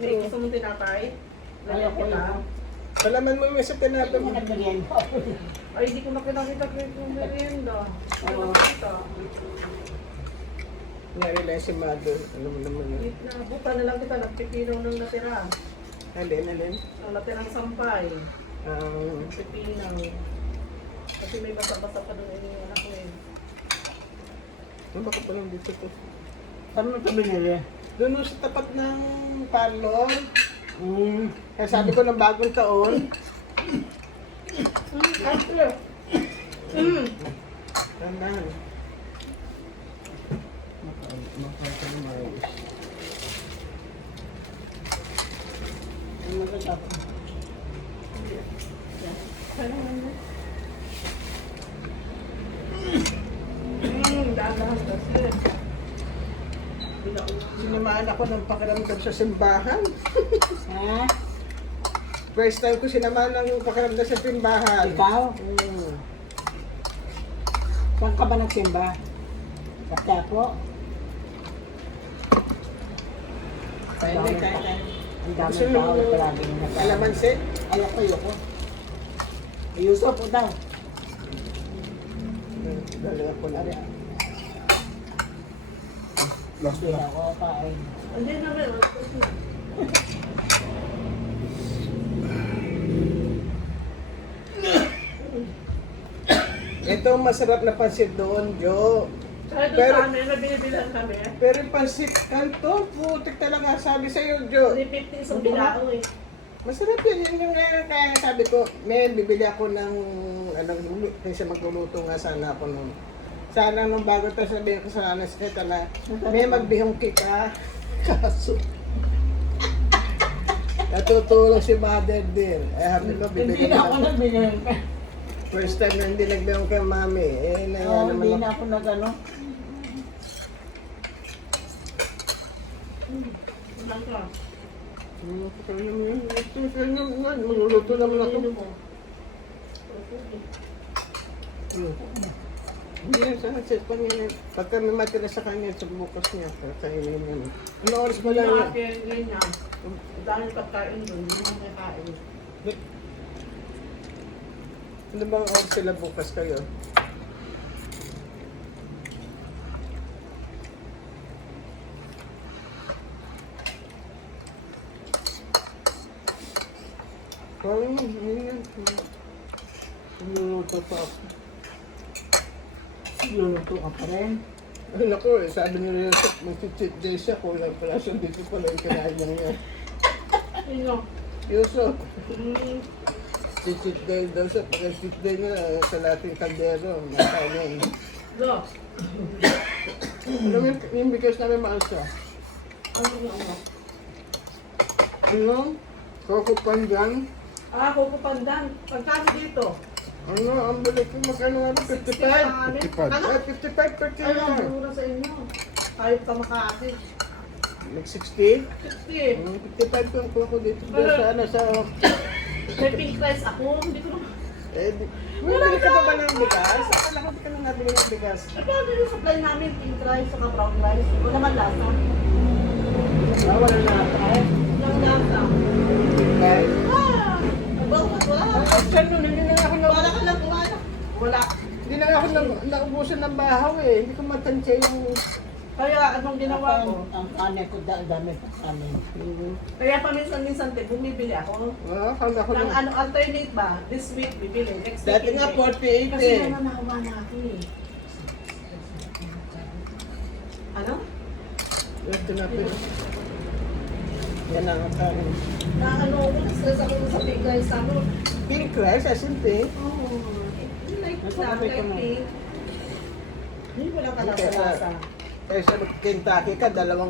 May gusto mong tinapay? Lagyan ko lang. Malaman mo yung isa tinapay mo. Ay, hindi ko nakita yung merienda. Hindi ko nakita. Narilay si Mother. Ano mo naman yun? Wait na, buta na lang kita. Nagpipinaw ng natira. Alin? Ang natirang sampay. Um, Nagpipinaw. Kasi may basa-basa pa doon yung anak ko eh. ano ba ko pa lang dito to? Saan mo ito binili? Doon sa tapat ng parlor. Kaya sabi ko ng bagong taon. After. Tandaan. Makaka ng maayos. Ano mo ito? Dahan-dahan kasi. Sinamaan ako ng pakiramdam sa simbahan. Ha? First time ko sinamaan ng pakiramdam sa simbahan. Ikaw? Mm. Saan ka ba nagsimba? Sa Quiapo? Pwede, kaya. Ang dami Gusto tao mo palaging nagkakaroon. kalamansi? Ayoko. Ayuso po daw. Dali ako na rin. Hindi ako kain. Hindi na meron. Ito ang masarap na pansit doon, Jo. Kaya doon Pero- sa amin, na binibilan kami. Pero yung pansit kanto, putik talaga sabi sa'yo, Jo. 350 isang bilao eh. Masarap yun. Yun yung kaya sabi ko, may bibili ako ng, kasi magluluto nga sana ako nung, sana nung bago tayo sabihin ko sa anas kita na, may magbihong ka. Kaso, natutulong si Mother din. Eh, sabi ko, Hindi bibili na ako na. nagbigay. First time na hindi nagbihong kay Mami. Eh, na Oo, naman hindi ako. na ako nag-ano. Ilang ka? Magluluto naman ako. Ano mo? Hindi yan sa cellphone niya. Pagka may matira sa kanya, sa bukas niya, kakainin niya. Ano oras ba lang yan? Kaya ganyan. Ang daming pagkain doon, hindi mo kakain. Ano bang oras sila bukas kayo? Parang yun. Niluluto pa ako. Luluto ka pa rin. Ay naku, sabi ni Yusuf, mag-cheat day siya, kulang pala siya dito pala yung kinain niya yan. Sino? Yusuf, Mm. cheat day daw siya, pag-cheat day niya sa lating kaldero, makain. Lo, Alam mo yung bigas namin mahal siya. ano nga ano? Ano? Coco Pandan. Ah, Coco Pandan. Pagkano dito? Ano, ang balik ko magkano nga ba? 55? Ano? 55 per Ano ang kilo. mura sa inyo? Kahit ka makaati. Nag-60? 60. 55 lang po ako dito. Doon sa ano, sa... May pink rice ako. Hindi ko naman. Bumili ka pa ba ng bigas? Akala ko di ka nang nabili ng bigas. Eh, paano yung supply namin? Pink rice saka brown rice. Wala man lasa. Wala na ako. Walang lasa. Okay? Ah! Nagbawat, wala. Saan nun? Hindi na ako Wala ka lang, wala. Wala. Hindi na ako naubusan ng bahaw eh. Hindi ko matansya yung... Kaya anong ginawa ko? Ang kanin ko, dami pa kanin. Kaya paminsan-minsan te, bumibili ako. Akala ko Ng na... ano, alternate ba? This week, bibili. Next week, Dati nga bibili. 48 Kasi eh. nananawa natin eh. Ano? Ito na po. Yan ang kanin. Na ano, stress ako sa big guys ako. Pink rice, asin pink. Oh, like Nasabi ko mo. pink. Hindi wala ka Kaya lasa. sa Kentucky ka,